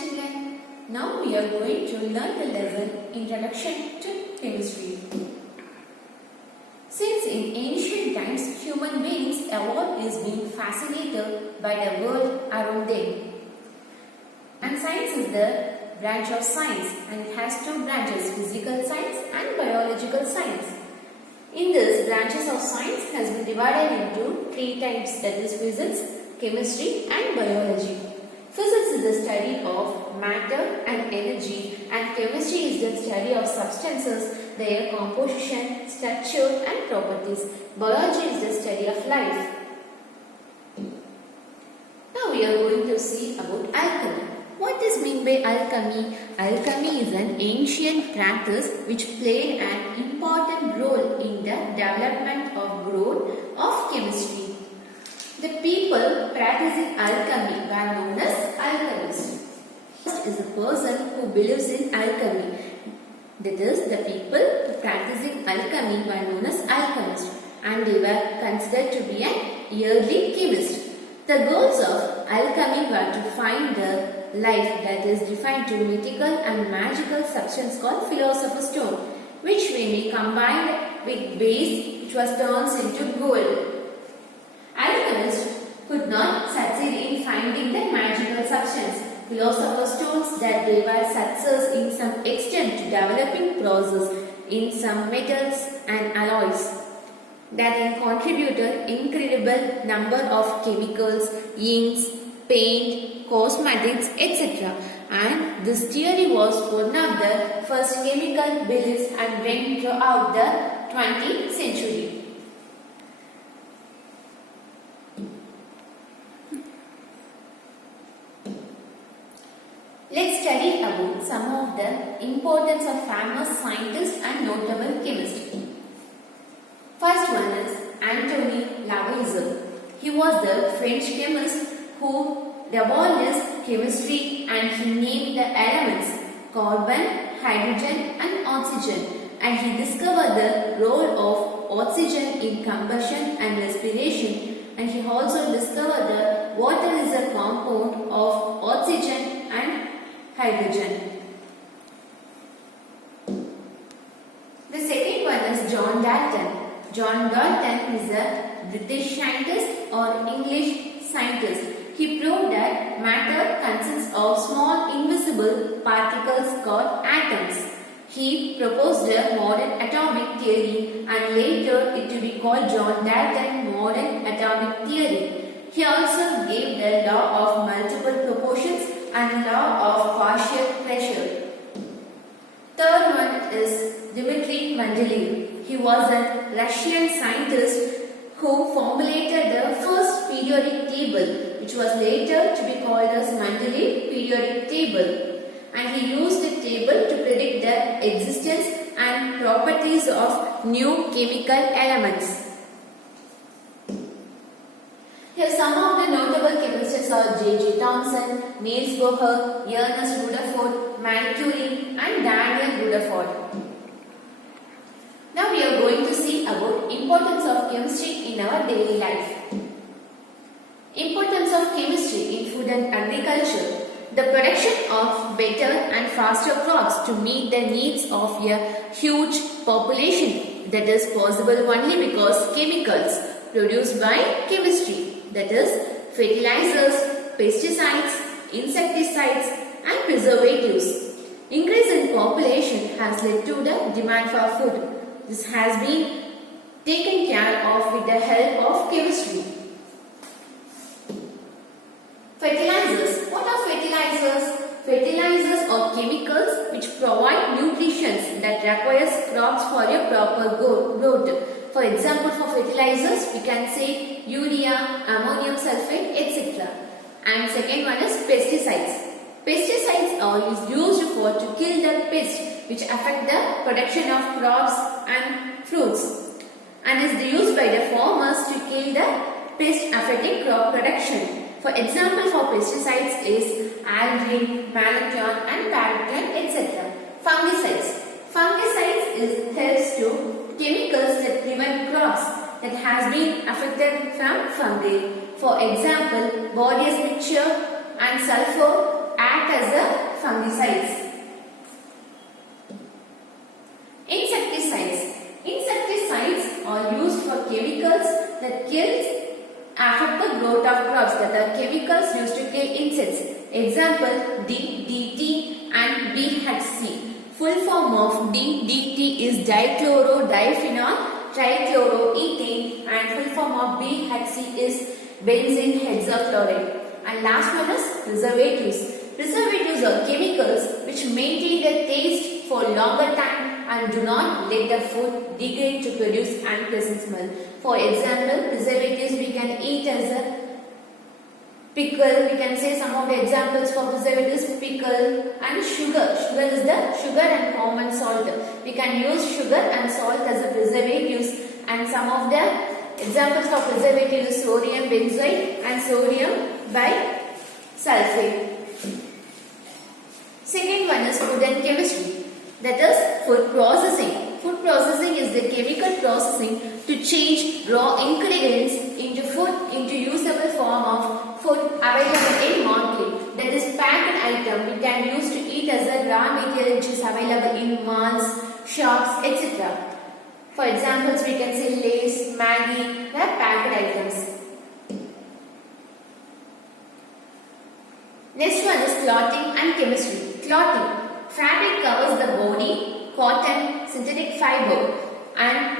children. Now we are going to learn the lesson Introduction to Chemistry. Since in ancient times human beings evolved is being fascinated by the world around them. And science is the branch of science and it has two branches, physical science and biological science. In this, branches of science has been divided into three types, that is physics, chemistry and biology. Physics is the study of matter and energy, and chemistry is the study of substances, their composition, structure and properties. Biology is the study of life. Now we are going to see about alchemy. What is meant by alchemy? Alchemy is an ancient practice which played an important role in the development of growth of chemistry. The people practicing alchemy were known as alchemists. First is a person who believes in alchemy. That is, the people practicing alchemy were known as alchemists and they were considered to be an early chemist. The goals of alchemy were to find the life that is defined to mythical and magical substance called philosopher's stone, which when we combined with base, which was turned into gold. Alchemists could not succeed in finding the magical substance, philosopher's stones, that they were success in some extent to developing process in some metals and alloys that contributed incredible number of chemicals, inks, paint, cosmetics, etc. And this theory was one of the first chemical beliefs and went throughout the 20th century. Let's study about some of the importance of famous scientists and notable chemists. First one is Antoine Lavoisier. He was the French chemist who revolutionized chemistry and he named the elements carbon, hydrogen and oxygen, and he discovered the role of oxygen in combustion and respiration, and he also discovered that water is a compound of oxygen and hydrogen. The second one is John Dalton. John Dalton is a British scientist or English scientist. He proved that matter consists of small invisible particles called atoms. He proposed a modern atomic theory and later it to be called John Dalton modern atomic theory. He also gave the law of multiple proportions and law of partial pressure. Third one is Dmitry Mendeleev. He was a Russian scientist who formulated the first periodic table, which was later to be called as Mendeleev periodic table, and he used the table to predict the existence and properties of new chemical elements. Here some of the notable chemists are J.J. Thomson, Niels Bohr, Ernest Rutherford, Marie Curie and Daniel Rutherford. Now we are going to see about importance of chemistry in our daily life. Importance of chemistry in food and agriculture. The production of better and faster crops to meet the needs of a huge population, that is possible only because chemicals produced by chemistry, that is fertilizers, pesticides, insecticides and preservatives. Increase in population has led to the demand for food. This has been taken care of with the help of chemistry. Fertilizers. What are fertilizers? Fertilizers are chemicals which provide nutrition that requires crops for a proper growth. For example, for fertilizers, we can say urea, ammonium sulfate, etc. And second one is pesticides. Pesticides are used for to kill the pests which affect the production of crops and fruits, and is used by the farmers to kill the pest affecting crop production. For example, for pesticides is aldrin, malathion and parathion, etc. Fungicides. Fungicides helps to chemicals that prevent crops that has been affected from fungi. For example, bodies mixture and sulfur act as a chemicals used to kill insects. Example DDT and BHC. Full form of DDT is dichloro-diphenyl trichloroethane and full form of BHC is benzene hexachloride. And last one is preservatives. Preservatives are chemicals which maintain the taste for longer time and do not let the food degrade to produce unpleasant smell. For example, preservatives we can eat as a pickle. We can say some of the examples for preservatives: pickle and sugar. Sugar is the sugar and common salt. We can use sugar and salt as a preservatives, and some of the examples for preservatives is sodium benzoate and sodium bisulfate. Second one is food and chemistry, that is food processing. Food processing is the chemical processing to change raw ingredients into food into usable form of food available in market. That is packed item we can use to eat as a raw material which is available in malls, shops, etc. For examples, we can say Lay's, Maggi, they are packed items. Next one is clothing and chemistry. Clothing. Fabric covers the body, cotton, synthetic fiber, and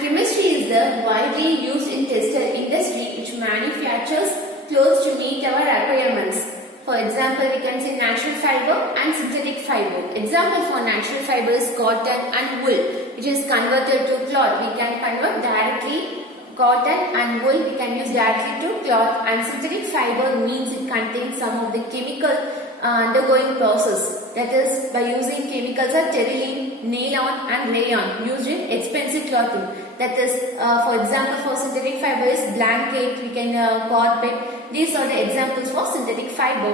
chemistry is the widely used in textile industry which manufactures clothes to meet our requirements. For example, we can say natural fiber and synthetic fiber. Example for natural fiber is cotton and wool, which is converted to cloth. We can convert directly cotton and wool, we can use directly to cloth, and synthetic fiber means it contains some of the chemical undergoing process. That is by using chemicals of terylene, nylon and rayon used in expensive clothing. That is for example for synthetic fiber is blanket, we can carpet. These are the examples for synthetic fiber.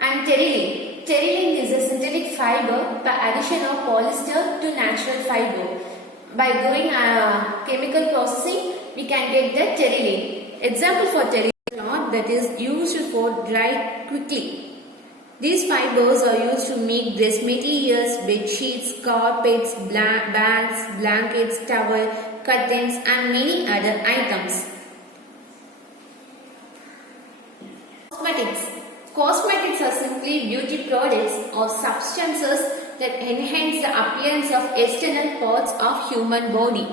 And terylene. Terylene is a synthetic fiber by addition of polyester to natural fiber. By doing chemical processing, we can get the terylene. Example for terylene, cloth that is used for dry quickly. These fibers are used to make dress materials, bed sheets, carpets, bags, blankets, towel, curtains, and many other items. Cosmetics. Cosmetics are simply beauty products or substances that enhance the appearance of external parts of human body.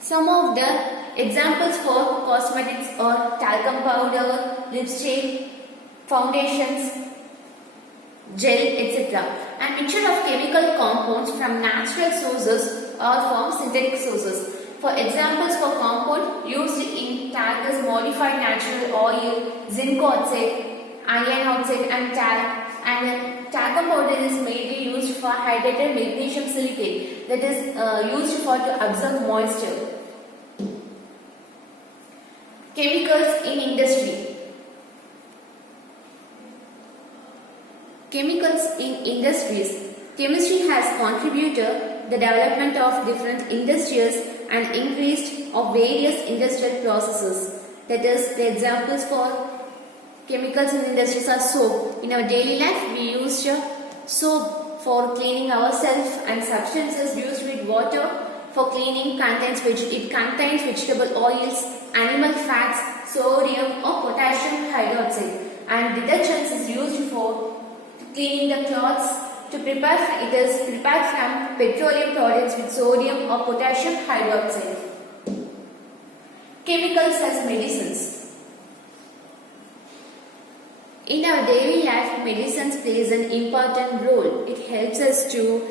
Some of the examples for cosmetics are talcum powder, lipstick, foundations, gel, etc. and mixture of chemical compounds from natural sources or from synthetic sources. For examples for compound used in talc is modified natural oil, zinc oxide, iron oxide and talc, and talcum powder is mainly used for hydrated magnesium silicate, that is used for to absorb moisture. Chemicals in industry. Chemicals in industries. Chemistry has contributed the development of different industries and increased of various industrial processes. That is, the examples for chemicals in industries are soap. In our daily life, we use soap for cleaning ourselves, and substances used with water for cleaning contains vegetable oils, animal fats, sodium or potassium hydroxide, and detergents is used for cleaning the clothes. To prepare, it is prepared from petroleum products with sodium or potassium hydroxide. Chemicals as medicines. In our daily life, medicines plays an important role. It helps us to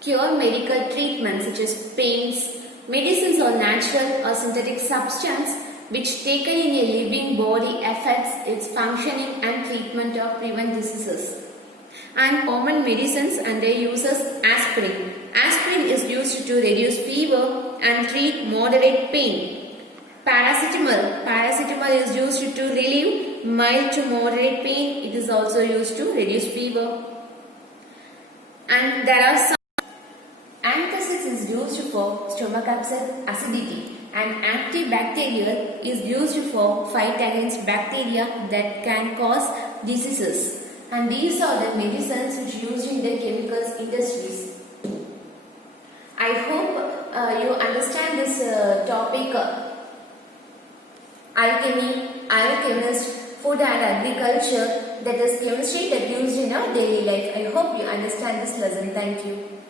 cure medical treatments such as pains. Medicines are natural or synthetic substance which taken in a living body affects its functioning and treatment or prevent diseases. And common medicines and their uses: aspirin. Aspirin is used to reduce fever and treat moderate pain. Paracetamol. Paracetamol is used to relieve mild to moderate pain. It is also used to reduce fever. And there are some. Antacids is used for stomach upset, acidity, and antibacterial is used for fight against bacteria that can cause diseases. And these are the medicines which used in the chemicals industries. I hope you understand this topic alchemy, alchemist, food and agriculture, that is chemistry that used in our daily life. I hope you understand this lesson. Thank you.